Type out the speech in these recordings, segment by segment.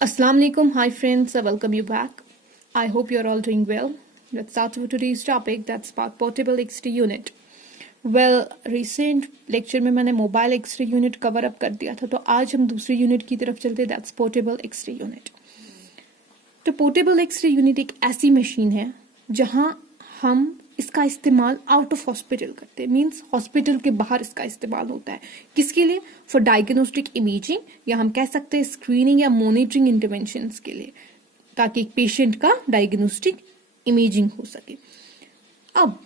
Assalamu alaikum, hi friends, I welcome you back. I hope you're all doing well. Let's start with today's topic, that's about portable X-ray unit. Well, recent lecture में मैंने mobile x-ray unit cover up कर दिया था, तो आज हम दूसरे unit की तरफ चलते हैं, दैट्स पोर्टेबल एक्सरे यूनिट. तो पोर्टेबल एक्सरे यूनिट एक ऐसी मशीन है जहां हम इसका इस्तेमाल आउट ऑफ हॉस्पिटल करते हैं, मींस हॉस्पिटल के बाहर इसका इस्तेमाल होता है. किसके लिए? फॉर डायग्नोस्टिक इमेजिंग, या हम कह सकते हैं स्क्रीनिंग या मॉनिटरिंग इंटरवेंशंस के लिए, ताकि एक पेशेंट का डायग्नोस्टिक इमेजिंग हो सके. अब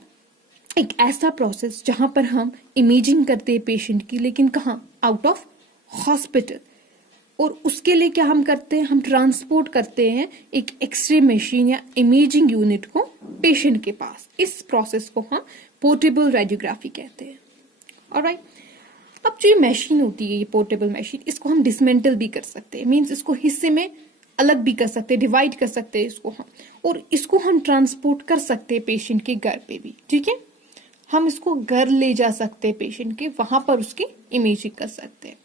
एक ऐसा प्रोसेस जहां पर हम इमेजिंग करते हैं पेशेंट की, लेकिन कहाँ? Out of hospital. और उसके लिए क्या हम करते हैं? हम ट्रांसपोर्ट करते हैं एक एक्सरे मशीन या इमेजिंग यूनिट को पेशेंट के पास. इस प्रोसेस को हम पोर्टेबल रेडियोग्राफी कहते हैं. ऑलराइट. अब जो ये मशीन होती है, ये पोर्टेबल मशीन, इसको हम डिसमेंटल भी कर सकते हैं, मींस इसको हिस्से में अलग भी कर सकते हैं, डिवाइड कर सकते हैं इसको हम, और इसको हम ट्रांसपोर्ट कर सकते हैं पेशेंट के घर पे भी. ठीक है, हम इसको घर ले जा सकते हैं पेशेंट के, वहां पर उसकी इमेजिंग कर सकते हैं.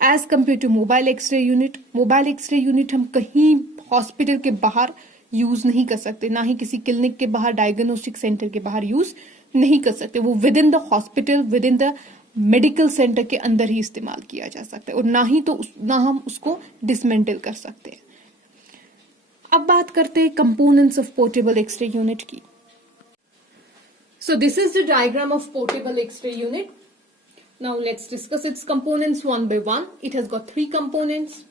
As compare to mobile x-ray unit, mobile x-ray unit हम कहीं हॉस्पिटल के बाहर यूज नहीं कर सकते, ना ही किसी क्लिनिक के बाहर, डायग्नोस्टिक सेंटर के बाहर यूज नहीं कर सकते. वो with in the hospital, with in the medical centre के अंदर ही इस्तेमाल किया जा सकता है, और ना ही तो ना हम उसको डिसमेंटल कर सकते हैं. अब बात करते हैं components of portable x-ray unit की. So this is the diagram of portable X-ray unit. Now let's discuss its components one by one. It has got three components.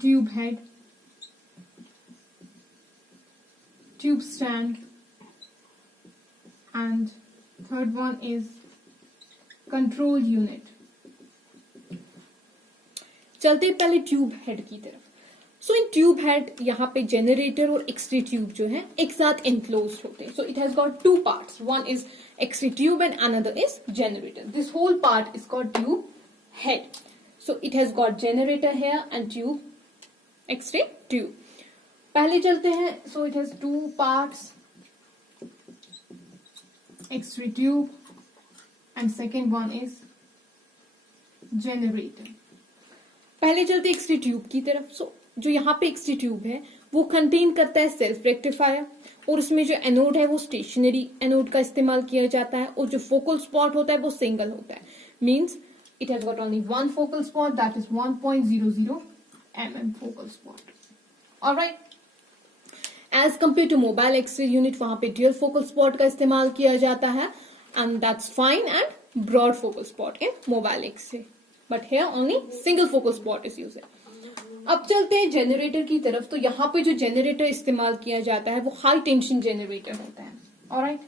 Tube head, tube stand, and third one is control unit. चलते हैं पहले tube head की तरफ. सो इन tube head, यहाँ पे generator और x ray tube जो है एक साथ इनक्लोज होते हैं. So it has got two parts, one is x-ray tube and another is generator. This whole part is called tube head. So it has got generator here and tube, x-ray tube. पहले चलते हैं. So it has two parts, x-ray tube and second one is generator. पहले चलते हैं x ray tube की तरफ. सो जो यहाँ पे एक्सरे ट्यूब है वो कंटेन करता है सेल्फ रेक्टिफायर, और उसमें जो एनोड है वो स्टेशनरी एनोड का इस्तेमाल किया जाता है, और जो फोकल स्पॉट होता है वो सिंगल होता है. Means it has got only one focal spot, that is 1.00 mm focal spot. Alright. As compare to mobile x-ray unit, वहां पे ड्यूअल फोकल स्पॉट का इस्तेमाल किया जाता है, and that's fine, and broad focal spot in mobile x-ray, but here only single focal spot is used. अब चलते हैं जनरेटर की तरफ. तो यहाँ पे जो जनरेटर इस्तेमाल किया जाता है वो हाई टेंशन जनरेटर होता है. ऑलराइट.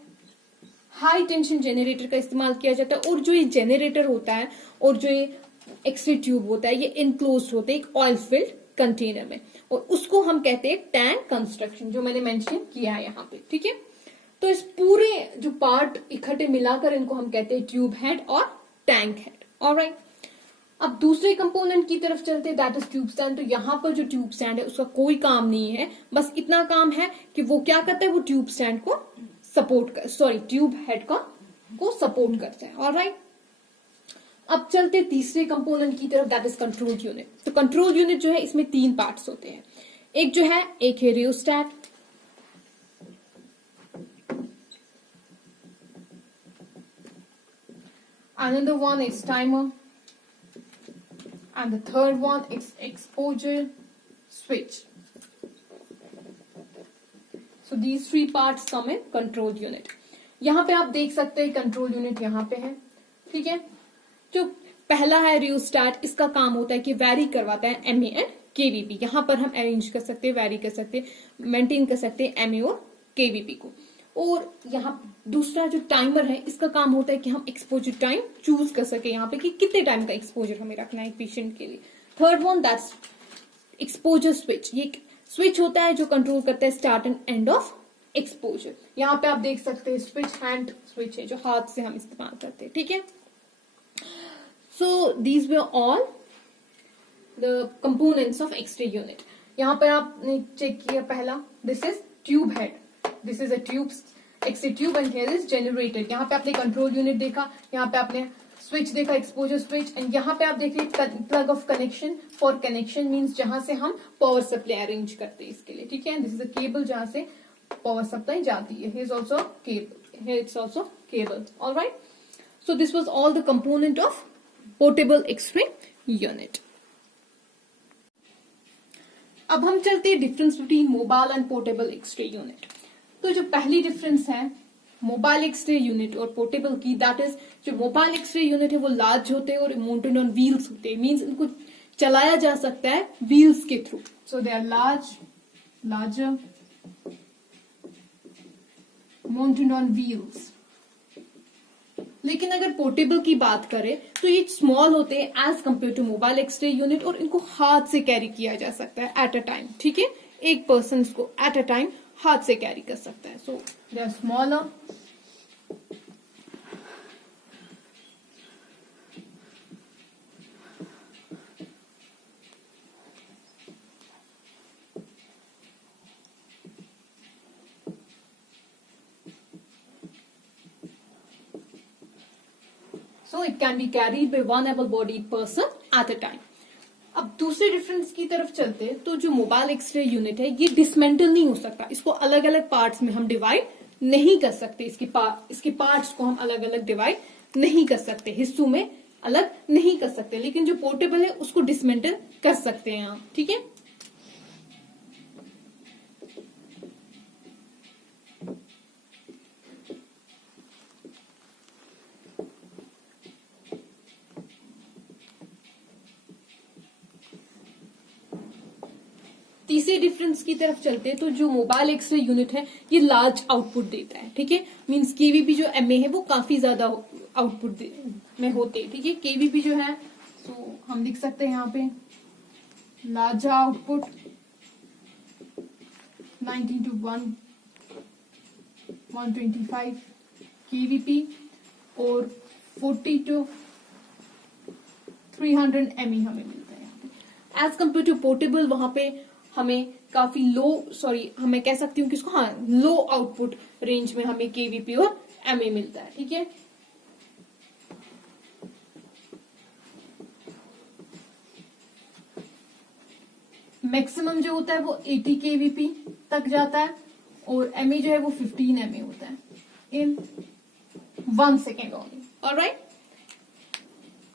हाई टेंशन जनरेटर का इस्तेमाल किया जाता है, और जो ये जनरेटर होता है और जो ये एक्सरे ट्यूब होता है, ये इनक्लोज होते हैं एक ऑयल फिल्ड कंटेनर में, और उसको हम कहते हैं टैंक कंस्ट्रक्शन, जो मैंने मेंशन किया है यहाँ पे. ठीक है. तो इस पूरे जो पार्ट इकट्ठे मिलाकर इनको हम कहते हैं ट्यूब हेड और टैंक हेड. ऑलराइट. अब दूसरे कंपोनेंट की तरफ चलते हैं, दैट इज ट्यूब स्टैंड. तो यहाँ पर जो ट्यूब स्टैंड है उसका कोई काम नहीं है, बस इतना काम है कि वो क्या करता है, वो ट्यूब स्टैंड को सपोर्ट कर, सॉरी ट्यूब हेड को सपोर्ट करता है. ऑलराइट. अब चलते हैं तीसरे कंपोनेंट की तरफ, दैट इज कंट्रोल यूनिट. तो कंट्रोल यूनिट जो है इसमें तीन पार्ट्स होते हैं. एक जो है, एक है rheostat, another one is timer, and the third one is exposure switch. So these three parts come in control unit. यहाँ पे आप देख सकते हैं कंट्रोल यूनिट यहाँ पे है. ठीक है. जो पहला है रियोस्टैट, इसका काम होता है कि वैरी करवाता है एमए एंड केवीपी. यहाँ पर हम अरेंज कर सकते हैं, वैरी कर सकते हैं, मेंटेन कर सकते हैं एमए और केवीपी को. और यहाँ दूसरा जो टाइमर है, इसका काम होता है कि हम एक्सपोजर टाइम चूज कर सके यहाँ पे कि कितने टाइम का एक्सपोजर हमें रखना है पेशेंट के लिए. Third one, that's exposure switch. ये स्विच होता है जो कंट्रोल करता है start and end of exposure. यहाँ पे आप देख सकते हैं स्विच हैंड स्विच है, जो हाथ से हम इस्तेमाल करते हैं. ठीक है. So these were all the components of x-ray unit. यहाँ पर आपने चेक किया, पहला this is tube head, this is a tube x-ray tube, and here is generator. यहाँ पे आपने कंट्रोल यूनिट देखा, यहाँ पे आपने स्विच देखा, एक्सपोजर स्विच, एंड यहाँ पे आप देखिए plug of connection, for connection means जहां से हम पावर सप्लाई अरेंज करते हैं इसके लिए, ठीक है। दिस इज अ केबल जहां से पावर सप्लाई जाती है. Here is also cable. Here it's also cable. All right. So this was all the component of portable X-ray unit. अब हम चलते हैं difference between mobile and portable x-ray unit. तो जो पहली डिफरेंस है मोबाइल एक्सरे यूनिट और portable की, दैट इज जो मोबाइल एक्सरे यूनिट है वो लार्ज होते हैं और माउंटेड ऑन व्हील्स होते हैं. मींस इनको चलाया जा सकता है व्हील्स के थ्रू. So they are larger mounted on wheels. लेकिन अगर पोर्टेबल की बात करें तो ये स्मॉल होते हैं as compare to mobile x-ray unit, और इनको हाथ से कैरी किया जा सकता है एट अ टाइम. ठीक है, एक पर्सन को एट अ टाइम हाथ से कैरी कर सकता है. So they are smaller. So it can be carried by one able-bodied person at a time. अब दूसरे डिफरेंस की तरफ चलते हैं. तो जो मोबाइल एक्सरे यूनिट है ये डिसमेंटल नहीं हो सकता. इसको अलग अलग पार्ट्स में हम डिवाइड नहीं कर सकते. इसके पार्ट्स को हम अलग अलग डिवाइड नहीं कर सकते, हिस्सों में अलग नहीं कर सकते. लेकिन जो पोर्टेबल है उसको डिसमेंटल कर सकते हैं हम. ठीक है. तीसरे डिफरेंस की तरफ चलते हैं. तो जो मोबाइल एक्सरे यूनिट है ये लार्ज आउटपुट देता है. ठीक है, मींस केवीपी जो एमए है वो काफी ज्यादा आउटपुट में होते हैं. ठीक है, केवीपी जो है तो हम लिख सकते हैं यहाँ पे लार्ज आउटपुट 90 to 125 केवीपी और 40 to 300 एमई हमें मिलता है. एज कंपेयर टू पोर्टेबल वहां पे हमें काफी मैं कह सकती हूँ कि इसको लो आउटपुट रेंज में हमें केवीपी और एमए मिलता है. ठीक है, मैक्सिमम जो होता है वो 80 केवीपी तक जाता है और एमए जो है वो 15 एमए होता है इन 1 सेकेंड ओनली. ऑलराइट,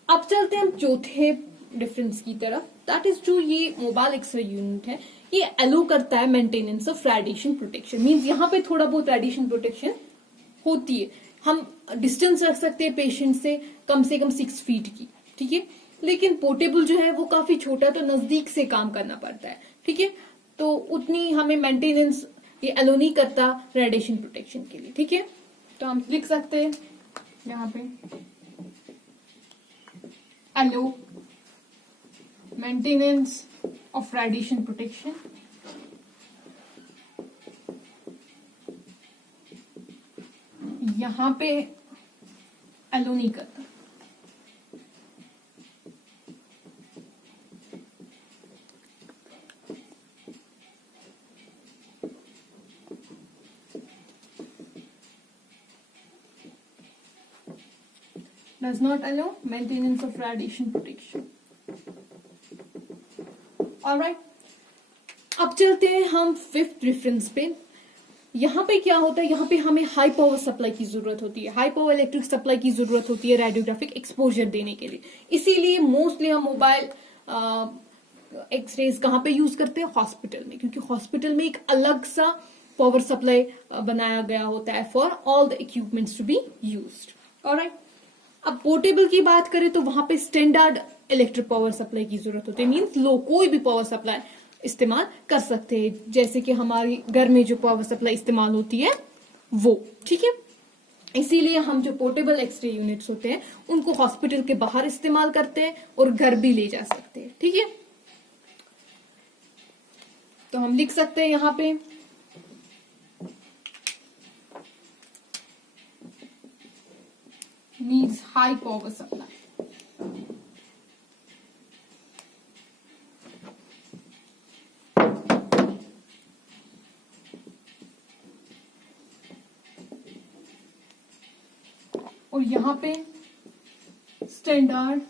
अब चलते हैं हम चौथे डिफरेंस की तरफ. दैट इज जो ये मोबाइल एक्सरे यूनिट है ये अलो करता है maintenance of radiation protection. Means यहाँ पे थोड़ा बहुत रेडिएशन प्रोटेक्शन होती है. हम डिस्टेंस रख सकते हैं पेशेंट से कम 6 फीट की. ठीक है, लेकिन पोर्टेबल जो है वो काफी छोटा, तो नजदीक से काम करना पड़ता है. ठीक है, तो उतनी हमें मेंटेनेंस ये अलो नहीं करता रेडिएशन प्रोटेक्शन के लिए. ठीक है, तो हम लिख सकते हैं यहाँ पे अलो maintenance of radiation protection. यहां पे अलो नहीं करता. does not allow maintenance of radiation protection. Alright. अब चलते हैं हम फिफ्थ डिफरेंस पे. यहाँ पे क्या होता है, यहाँ पे हमें हाई पावर सप्लाई की जरूरत होती है, हाई पावर इलेक्ट्रिक सप्लाई की जरूरत होती है रेडियोग्राफिक एक्सपोजर देने के लिए. इसीलिए मोस्टली हम मोबाइल एक्सरेज कहाँ पे यूज करते हैं, हॉस्पिटल में, क्योंकि हॉस्पिटल में एक अलग सा पावर सप्लाई बनाया गया होता है for all the equipments to be used. Alright, अब पोर्टेबल की बात करें तो वहां पे स्टैंडर्ड इलेक्ट्रिक पावर सप्लाई की जरूरत होती है. मींस लो कोई भी पावर सप्लाई इस्तेमाल कर सकते हैं, जैसे कि हमारी घर में जो पावर सप्लाई इस्तेमाल होती है वो. ठीक है, इसीलिए हम जो पोर्टेबल एक्सरे यूनिट्स होते हैं उनको हॉस्पिटल के बाहर इस्तेमाल करते हैं और घर भी ले जा सकते हैं. ठीक है, तो हम लिख सकते हैं यहाँ पे needs high power supply. और यहां पे स्टैंडर्ड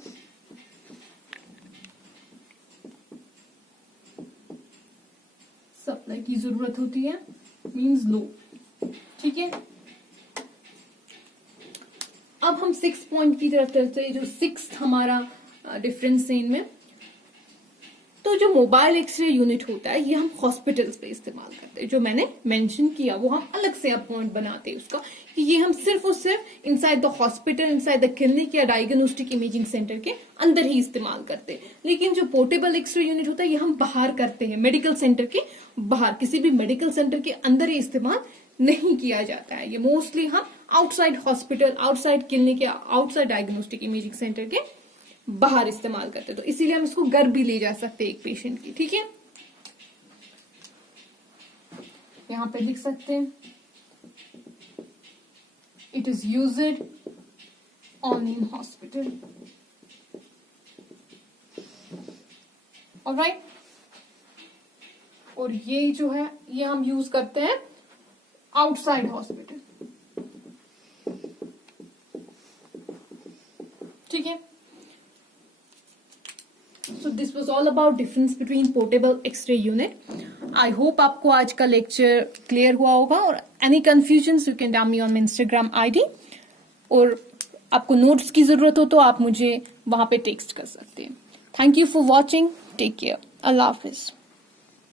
सप्लाई की जरूरत होती है, मींस लो। ठीक है, अब हम 6 पॉइंट की तरफ चलते हैं, जो 6 हमारा डिफरेंस है इनमें। तो जो मोबाइल एक्सरे यूनिट होता है ये हम हॉस्पिटल्स पे इस्तेमाल करते हैं। जो मैंने मेंशन किया वो हम अलग से अब पॉइंट बनाते हैं उसका, कि ये हम सिर्फ और सिर्फ inside the hospital, inside the clinic या डायग्नोस्टिक इमेजिंग सेंटर के अंदर ही इस्तेमाल करते हैं। लेकिन जो पोर्टेबल एक्सरे यूनिट होता है ये हम बाहर करते हैं, मेडिकल सेंटर के बाहर, किसी भी मेडिकल सेंटर के अंदर ही इस्तेमाल नहीं किया जाता है। ये मोस्टली हम आउटसाइड हॉस्पिटल, आउटसाइड क्लिनिक या आउटसाइड डायग्नोस्टिक इमेजिंग सेंटर के बाहर इस्तेमाल करते हैं। तो इसीलिए हम इसको घर भी ले जा सकते हैं एक पेशेंट की। ठीक है, यहां पे लिख सकते हैं it is used only in hospital. Alright, और ये जो है ये हम यूज करते हैं आउटसाइड हॉस्पिटल। ठीक है, so this was all about difference between portable x-ray unit. I hope आपको आज का लेक्चर क्लियर हुआ होगा, और any confusion you can DM me on my Instagram ID, और आपको नोट्स की जरूरत हो तो आप मुझे वहां पे टेक्स्ट कर सकते हैं। Thank you for watching, take care, अल्लाह हाफिज।